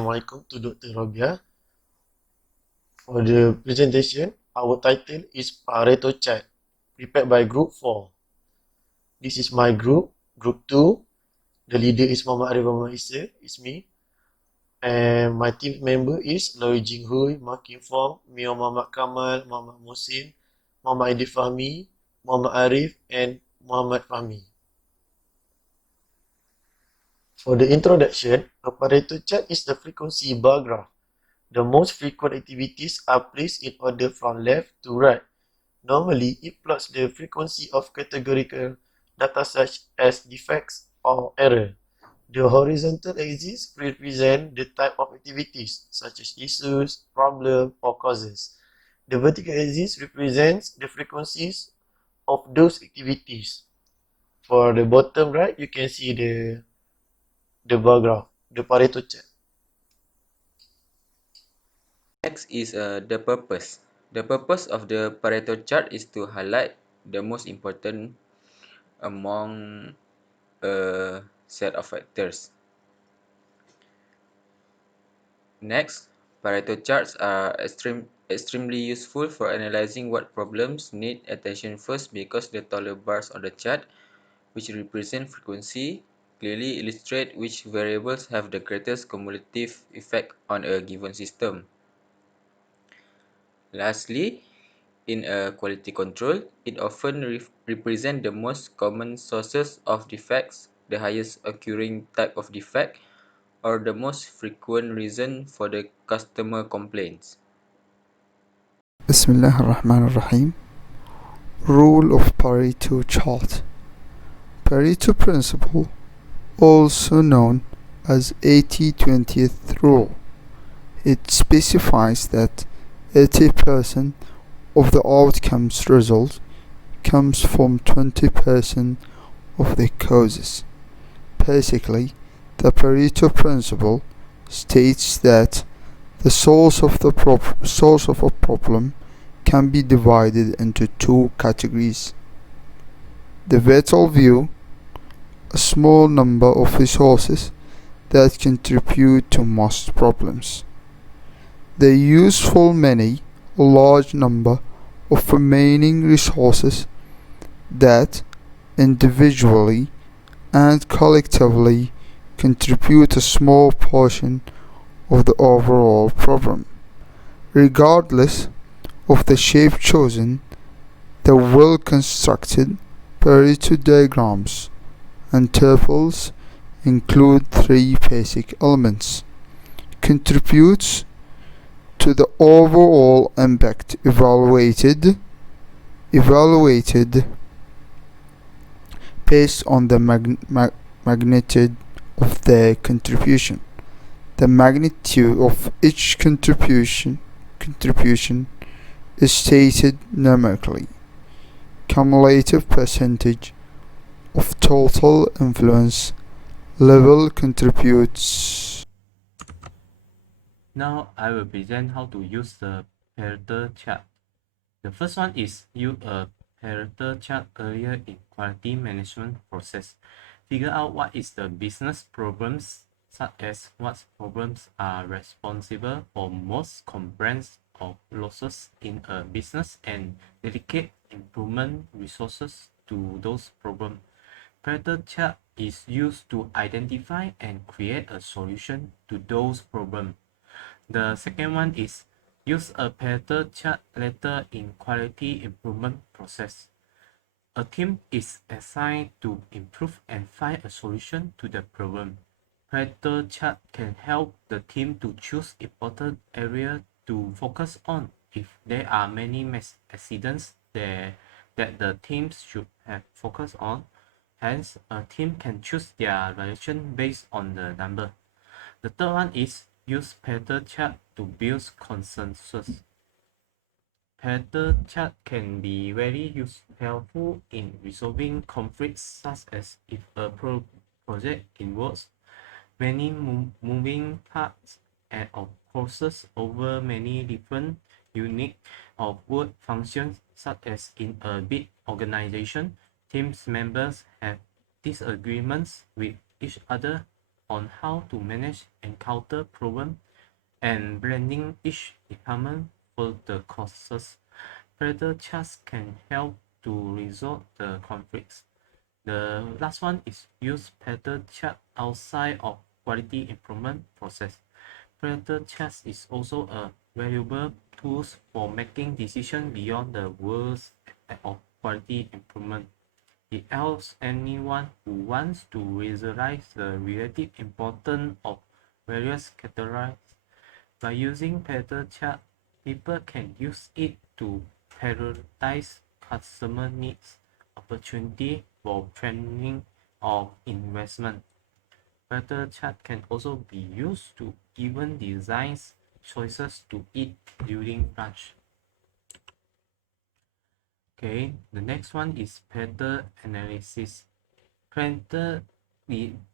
Assalamualaikum to Dr. Rabia. For the presentation, our title is Pareto chart, prepared by Group 4. This is my group, Group 2. The leader is Muhammad Arif Muhammad Isa, it's me. And my team member is Loy Jing Hui, Mak Kim Fong, Mio Muhammad Kamal, Muhammad Musin, Muhammad Adi Fahmi, Muhammad Arif, and Muhammad Fahmi. For the introduction, a Pareto chart is the frequency bar graph. The most frequent activities are placed in order from left to right. Normally, it plots the frequency of categorical data such as defects or error. The horizontal axis represents the type of activities such as issues, problems, or causes. The vertical axis represents the frequencies of those activities. For the bottom right, you can see the bar graph, the Pareto chart. Next is the purpose. The purpose of the Pareto chart is to highlight the most important among a set of factors. Next, Pareto charts are extremely useful for analyzing what problems need attention first because the taller bars on the chart, which represent frequency, clearly illustrate which variables have the greatest cumulative effect on a given system. Lastly, in a quality control, it often represents the most common sources of defects, the highest occurring type of defect, or the most frequent reason for the customer complaints. Bismillah ar-Rahman ar-Rahim. Rule of Pareto chart. Pareto principle, also known as 80-20th rule. It specifies that 80% of the outcome's result comes from 20% of the causes. Basically, the Pareto principle states that the source of a problem can be divided into two categories. The vital view, a small number of resources that contribute to most problems. The useful many, a large number of remaining resources that individually and collectively contribute a small portion of the overall problem. Regardless of the shape chosen, the well-constructed Pareto diagrams and tables include three basic elements. Contributes to the overall impact evaluated based on the magnitude of their contribution. The magnitude of each contribution is stated numerically. Cumulative percentage of total influence level contributes. Now I will present how to use the Pareto chart. The first one is use a Pareto chart earlier in quality management process. Figure out what is the business problems, such as what problems are responsible for most complaints or losses in a business and dedicate improvement resources to those problems. Pareto chart is used to identify and create a solution to those problems. The second one is use a Pareto chart later in quality improvement process. A team is assigned to improve and find a solution to the problem. Pareto chart can help the team to choose important areas to focus on. If there are many accidents that the teams should have focused on, hence a team can choose their direction based on the number. The third one is use Pareto chart to build consensus. Pareto chart can be very helpful in resolving conflicts, such as if a project involves many moving parts and of courses over many different units of work functions, such as in a big organization, teams members have disagreements with each other on how to manage encounter problem and blending each department for the causes. Pareto charts can help to resolve the conflicts. The last one is use Pareto chart outside of quality improvement process. Pareto chart is also a valuable tool for making decisions beyond the words of quality improvement. It helps anyone who wants to visualize the relative importance of various categories. By using Pareto chart, people can use it to prioritize customer needs, opportunity for training or investment. Pareto chart can also be used to even design choices to eat during lunch. Okay, the next one is Pareto analysis. Pareto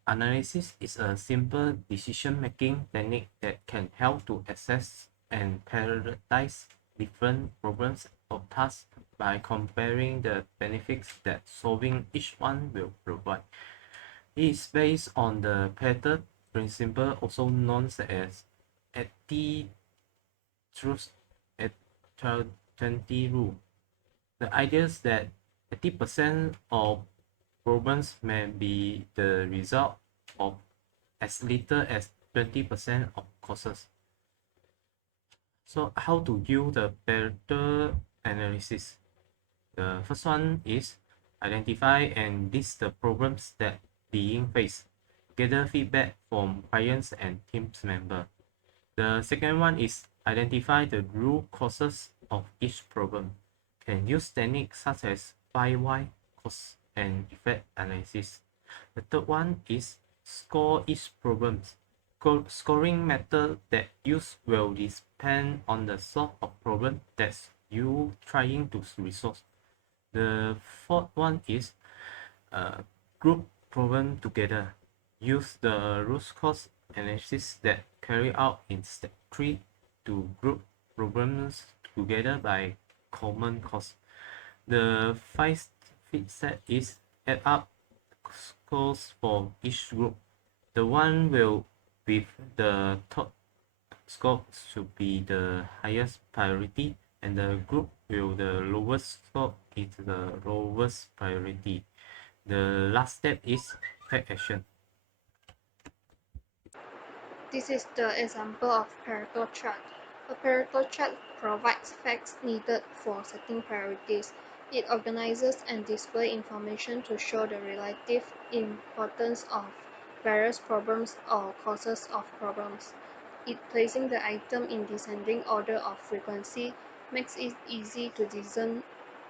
analysis is a simple decision-making technique that can help to assess and prioritize different problems or tasks by comparing the benefits that solving each one will provide. It is based on the Pareto principle, also known as 80 truths at 20 rule. The idea is that 80% of problems may be the result of as little as 20% of causes. So how to use the Pareto analysis? The first one is identify and list the problems that being faced. Gather feedback from clients and team members. The second one is identify the root causes of each problem. Can use techniques such as 5 why, cause and effect analysis. The third one is score each problem. Scoring method that use will depend on the sort of problem that you trying to resolve. The fourth one is group problem together. Use the root cause analysis that carry out in step 3 to group problems together by common cause. The fifth step is add up scores for each group. The one will with the top score should be the highest priority, and the group with the lowest score is the lowest priority. The last step is take action. This is the example of Pareto chart. A Pareto chart provides facts needed for setting priorities. It organizes and displays information to show the relative importance of various problems or causes of problems. It placing the item in descending order of frequency makes it easy to discern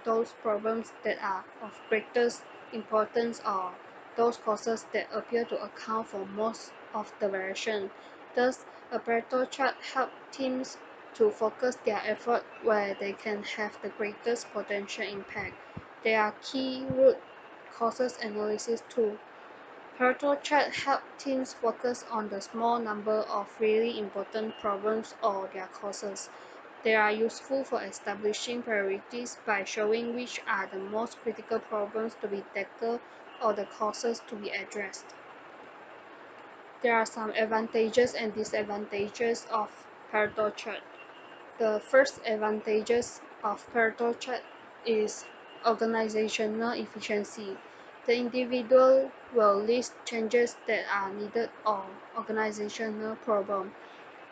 those problems that are of greatest importance or those causes that appear to account for most of the variation. Thus, a Pareto chart helps teams to focus their effort where they can have the greatest potential impact. There are key root causes analysis too. Pareto chart help teams focus on the small number of really important problems or their causes. They are useful for establishing priorities by showing which are the most critical problems to be tackled or the causes to be addressed. There are some advantages and disadvantages of Pareto chart. The first advantages of Pareto chart is organizational efficiency. The individual will list changes that are needed or organizational problem.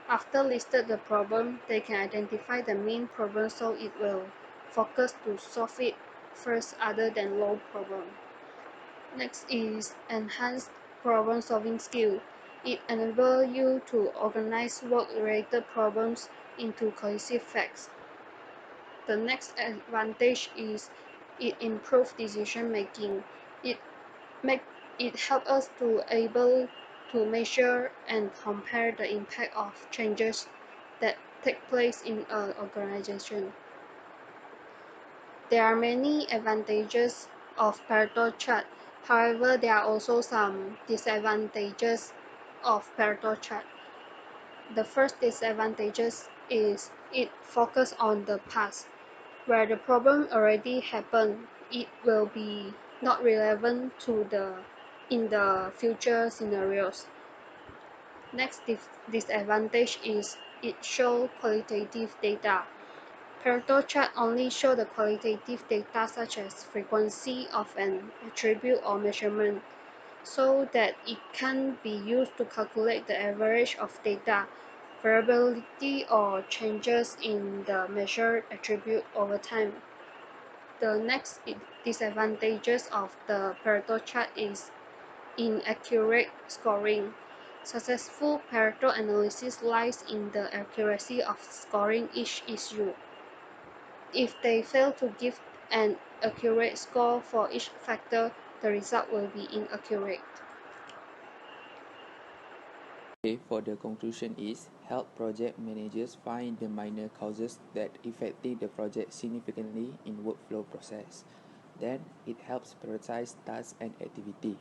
After listed the problem, they can identify the main problem so it will focus to solve it first other than low problem. Next is enhanced problem-solving skill. It enables you to organize work-related problems into cohesive facts. The next advantage is it improves decision making. It make it helps us to able to measure and compare the impact of changes that take place in an organization. There are many advantages of Pareto chart. However, there are also some disadvantages of Pareto chart. The first disadvantage is it focuses on the past. Where the problem already happened, it will be not relevant to the in the future scenarios. Next disadvantage is it shows qualitative data. Pareto chart only show the qualitative data such as frequency of an attribute or measurement, so that it can be used to calculate the average of data, variability or changes in the measured attribute over time. The next disadvantages of the Pareto chart is inaccurate scoring. Successful Pareto analysis lies in the accuracy of scoring each issue. If they fail to give an accurate score for each factor, the result will be inaccurate. Okay, for the conclusion is help project managers find the minor causes that affecting the project significantly in workflow process. Then it helps prioritize tasks and activity.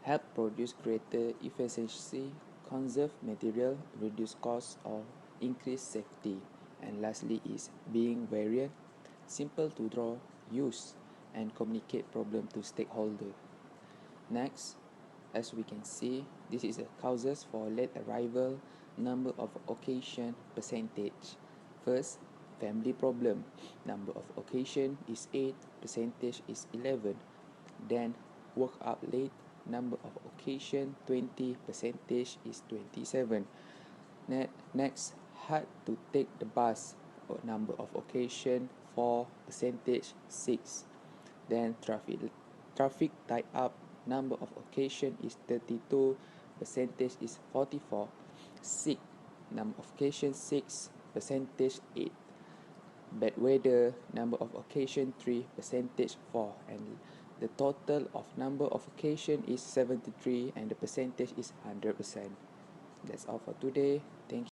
Help produce greater efficiency, conserve material, reduce costs or increase safety. And lastly is being variant, simple to draw, use and communicate problem to stakeholder. Next, as we can see, this is the causes for late arrival, number of occasion, percentage. First, family problem. Number of occasion is 8, percentage is 11. Then, work up late, number of occasion 20, percentage is 27. Next, hard to take the bus, number of occasion 4, percentage 6. Then traffic tied up, number of occasion is 32, percentage is 44. Sick, number of occasion 6, percentage 8. Bad weather, number of occasion 3, percentage 4. And the total of number of occasion is 73 and the percentage is 100%. That's all for today. Thank you.